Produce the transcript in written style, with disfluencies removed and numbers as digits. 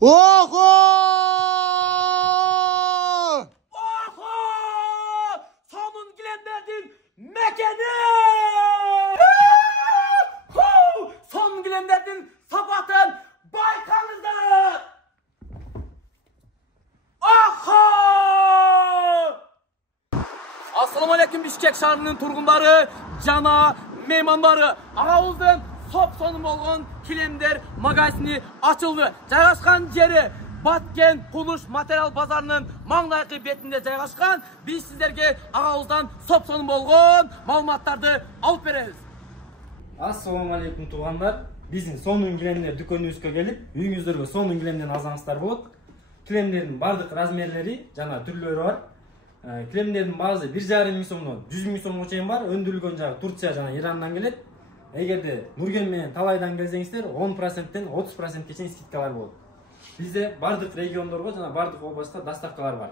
Oho! Oho! Sonun Gilenler'in mekeni! Son Gilenler'in sabahtan Baykanlı'da! Oho! Assalamu alaikum Bishkek şahrının turgunları, cana, meymanları. Ağızdan sop-sonun bolğan Kilemler magazini açıldı. Жайгашкан жери Баткен Кулуш материал базарынын маңдайкы бетинде жайгашкан. Биз сиздерге агабыздан сop-сонун болгон маалыматтарды алып беребиз. Assalamu alaikum тугандар. Биздин Сонун Килемдер дүкөнүбүзгө келип, үйүңүздөргө Сонун Килемден алсаңыздар болот. Килемдердин бардык размерлери жана түрлөрү бар. Килемдердин баазы 1,5 миң сомдон 100 миң сомго чейин бар. Өндүрүлгөн жагы Турция жана Ирандан келет. Эгерде Нурген менен Талайдан келсеңиздер, 10%тен 30%ке чейин скидкалар болот. Бизде бардык региондорго жана бардык областка доставкалар бар.